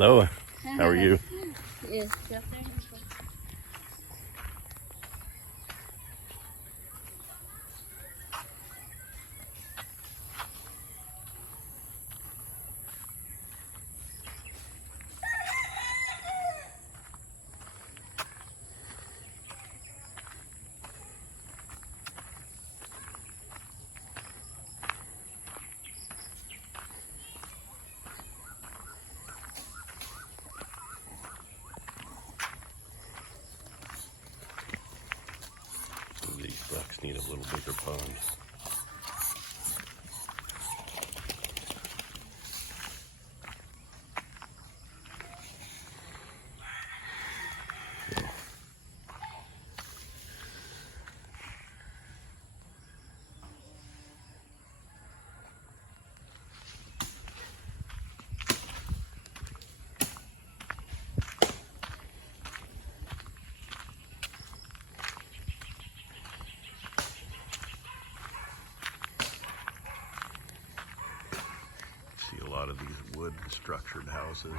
Hello, how are you? Yes. These ducks need a little bigger pond. See a lot of these wood structured houses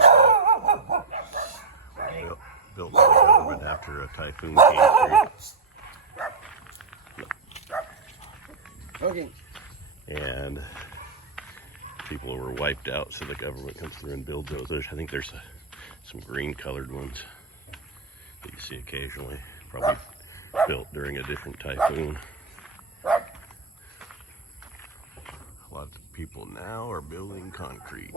built by the government after a typhoon came through. Okay. And people were wiped out, so the government comes through and builds those. I think there's some green colored ones that you see occasionally, probably built during a different typhoon. A lot of people now are building concrete.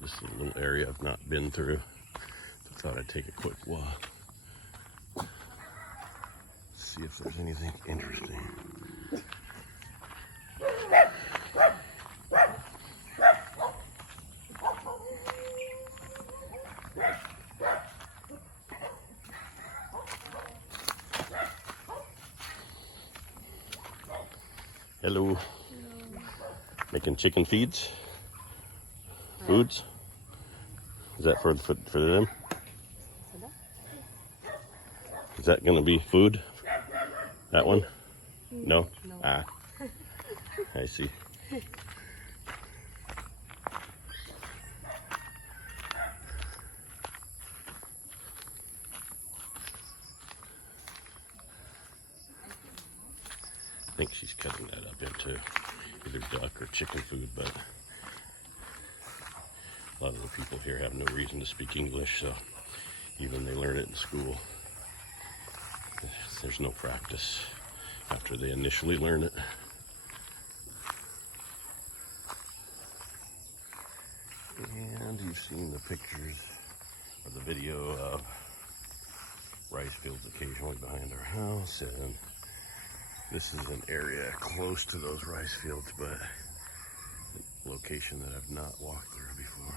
This is a little area I've not been through. I thought I'd take a quick walk. See if there's anything interesting. Hello. Hello. Making chicken feeds? Foods? Is that for them? Is that going to be food? That one? No? No. Ah, I see. I think she's cutting that up into either duck or chicken food, but a lot of the people here have no reason to speak English, so even they learn it in school, there's no practice after they initially learn it. And you've seen the pictures or the video of rice fields occasionally behind our house, and this is an area close to those rice fields, but a location that I've not walked through before.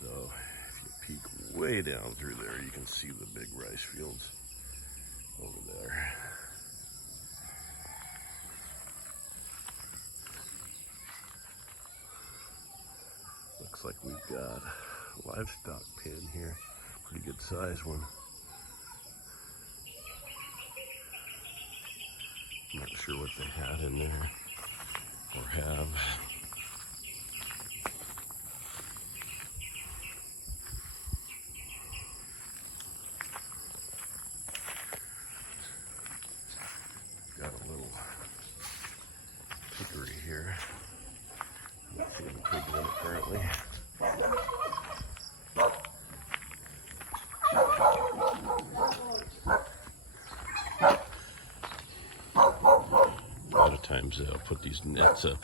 So if you peek way down through there, you can see the big rice fields over there. Looks like we've got a livestock pen here, pretty good size one. I'm not sure what they had in there or have. Got a little piggery here. Not seeing the pigs in it currently. A lot of times they'll put these nets up,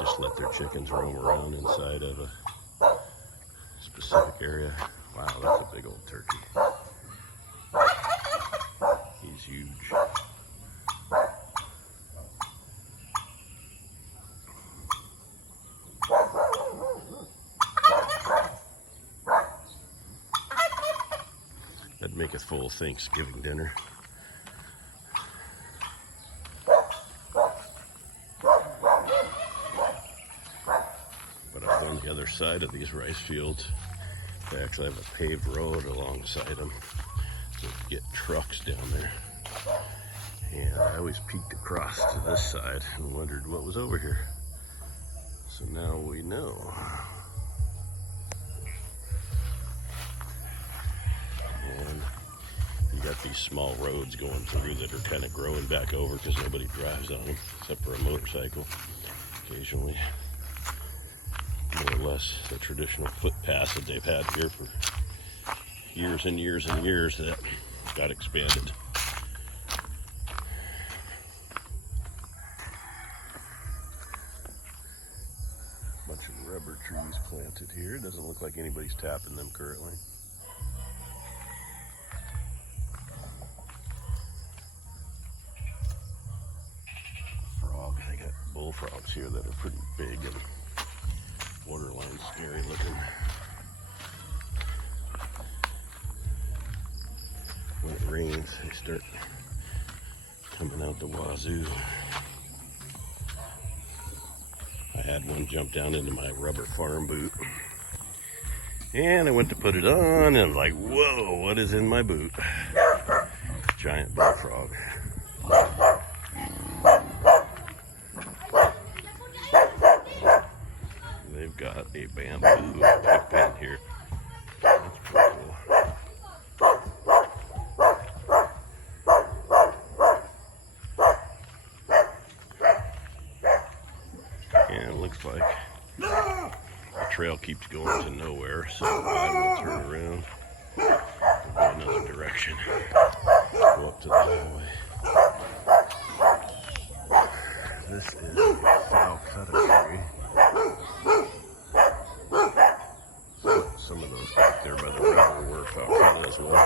just let their chickens roam around inside of a specific area. Wow, that's a big old turkey. He's huge. That'd make a full Thanksgiving dinner. But up on the other side of these rice fields, they actually have a paved road alongside them, so you can get trucks down there. And I always peeked across to this side and wondered what was over here. So now we know. And you got these small roads going through that are kind of growing back over because nobody drives on them except for a motorcycle occasionally. More or less the traditional footpaths that they've had here for years and years and years that got expanded. Bunch of rubber trees planted here. Doesn't look like anybody's tapping them currently. Frogs. They got bullfrogs here that are pretty big and borderline scary looking. When it rains, they start coming out the wazoo. I had one jump down into my rubber farm boot. And I went to put it on and I'm like, whoa, what is in my boot? Giant bullfrog. They've got a bamboo pig pen here. That's pretty cool. And it looks like the trail keeps going to nowhere, so I will turn around and go another direction. Go up to the highway. This is a Fil-Am tree. Some of those back there by the river were Fil-Am as well. I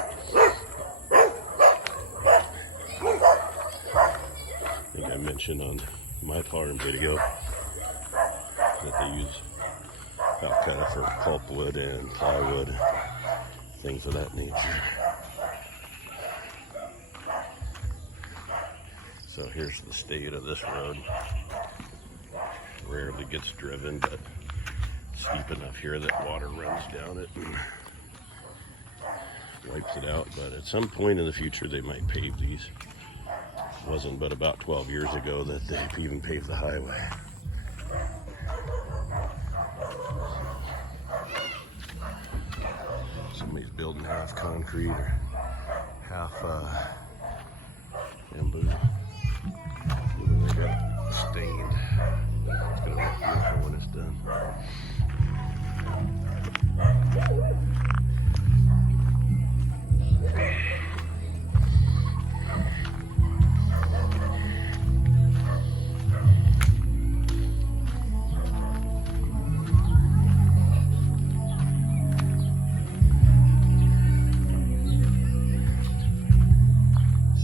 think I mentioned on my farm video that they use Fil-Am for pulpwood and plywood, things of that nature. So here's the state of this road. Rarely gets driven, but steep enough here that water runs down it and wipes it out. But at some point in the future, they might pave these. It wasn't but about 12 years ago that they even paved the highway. Somebody's building half concrete or half bamboo. Ooh, they got it stained. It's gonna look beautiful when it's done.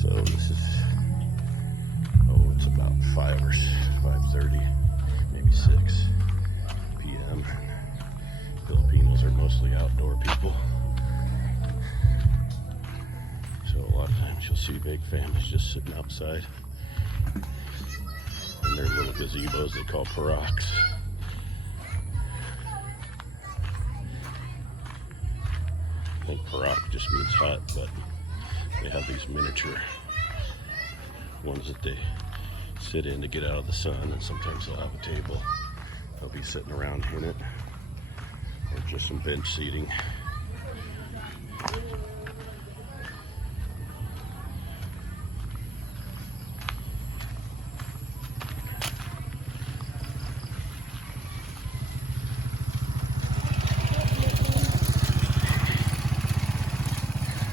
So this is, it's about 5:30, maybe 6 p.m. Filipinos are mostly outdoor people. So a lot of times you'll see big families just sitting outside in their little gazebos they call paraks. I think parak just means hut, but they have these miniature ones that they sit in to get out of the sun, and sometimes they'll have a table. They'll be sitting around in it, or just some bench seating.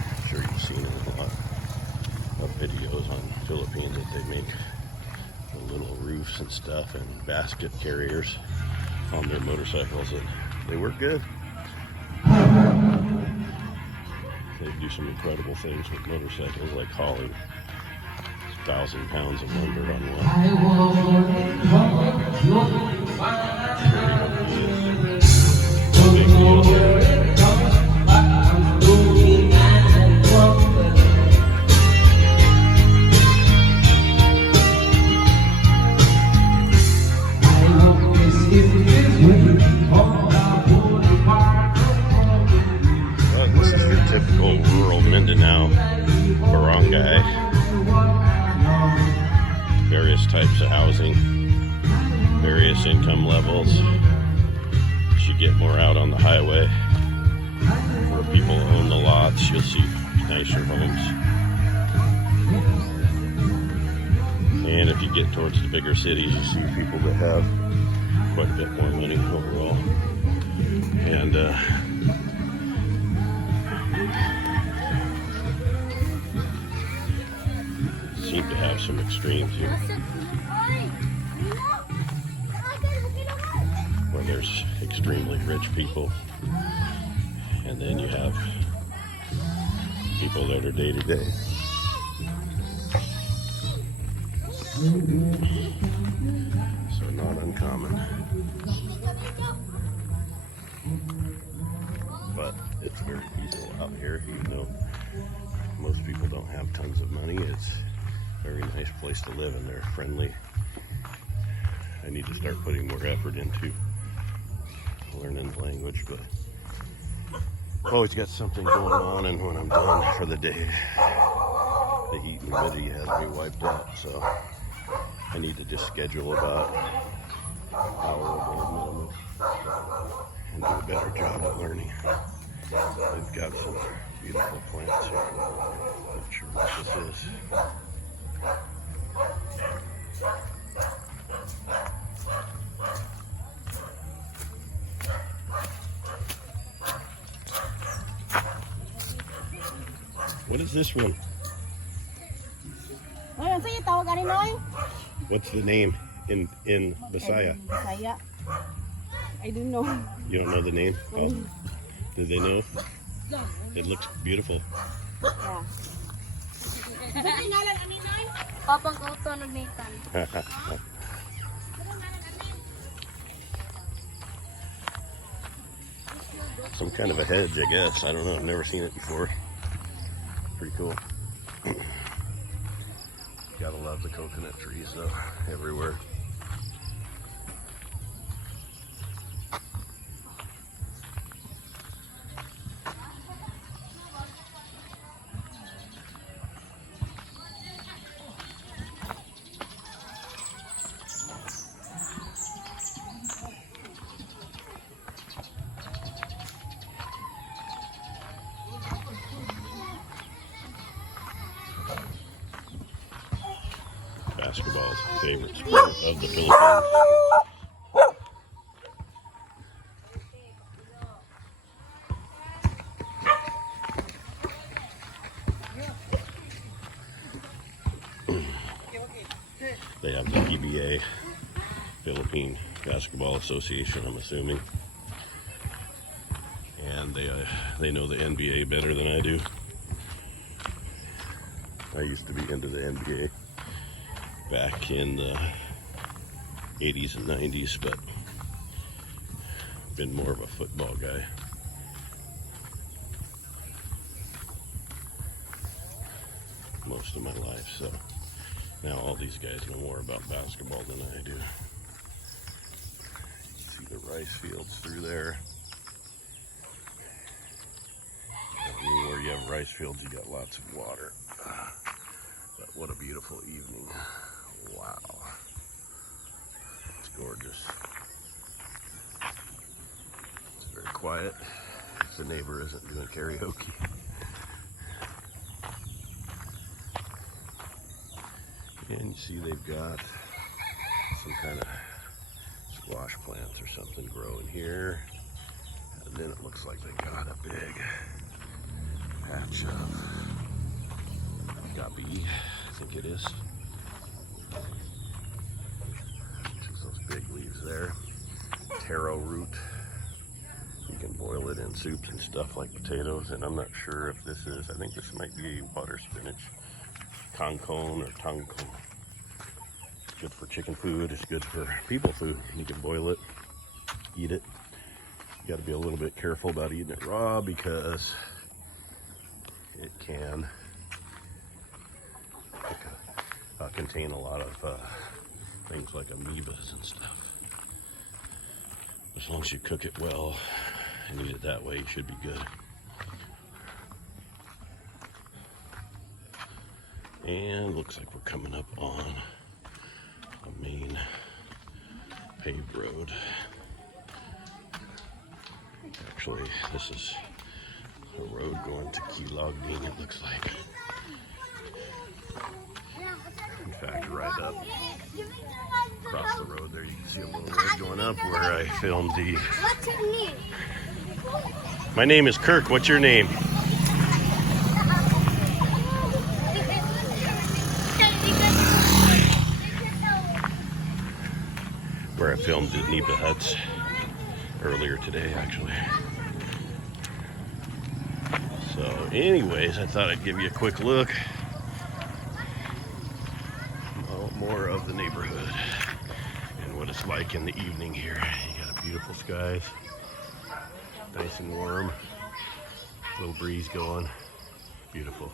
I'm sure you've seen a lot of videos on Philippines that they make the little roofs and stuff and basket carriers on their motorcycles, and they work good. They do some incredible things with motorcycles, like hauling 1,000 pounds of lumber on one. Big deal here. This is your typical rural Mindanao barangay. Various types of housing. various income levels. As you get more out on the highway, where people own the lots, you'll see nicer homes. And if you get towards the bigger cities, you see people that have quite a bit more money overall. And seem to have some extremes here, where there's extremely rich people, and then you have people that are day to day. So not uncommon. But it's very peaceful out here, even though most people don't have tons of money. It's a very nice place to live, and they're friendly. I need to start putting more effort into learning the language, but I've always got something going on, and when I'm done for the day, the heat and humidity has me wiped out, so I need to just schedule about an hour a day minimum and do a better job at learning. They've got some beautiful plants here. Not sure what this is. What is this one? What's the name in Bisaya? Bisaya. I don't know. You don't know the name? Oh. Do they know? It looks beautiful. Yeah. Some kind of a hedge, I guess. I don't know. I've never seen it before. Pretty cool. Gotta love the coconut trees, though, everywhere. Basketball is a favorite sport of the Philippines. They have the PBA, Philippine Basketball Association, I'm assuming. And they know the NBA better than I do. I used to be into the NBA back in the 80s and 90s, but been more of a football guy. Most of my life, so now all these guys know more about basketball than I do. You see the rice fields through there. Anywhere you have rice fields, you got lots of water. But what a beautiful evening. Wow. It's gorgeous. It's very quiet. The neighbor isn't doing karaoke. And you see they've got some kind of squash plants or something growing here. And then it looks like they got a big patch of gabi, I think it is. Just those big leaves there. Taro root. You can boil it in soups and stuff like potatoes, and I'm not sure if this is, I think this might be water spinach. Kangkong or tangkong. It's good for chicken food, it's good for people food. You can boil it, eat it. You gotta be a little bit careful about eating it raw because it can contain a lot of things like amoebas and stuff. As long as you cook it well and eat it that way, you should be good. And looks like we're coming up on a main paved road. Actually, this is a road going to Key Logbean, it looks like. In fact, right up across the road there, you can see a little road going up where I filmed the... What's your name? My name is Kirk. What's your name? Where I filmed the Nipa huts earlier today, actually. So anyways, I thought I'd give you a quick look. More of the neighborhood and what it's like in the evening here. You got a beautiful skies, nice and warm, little breeze going, beautiful.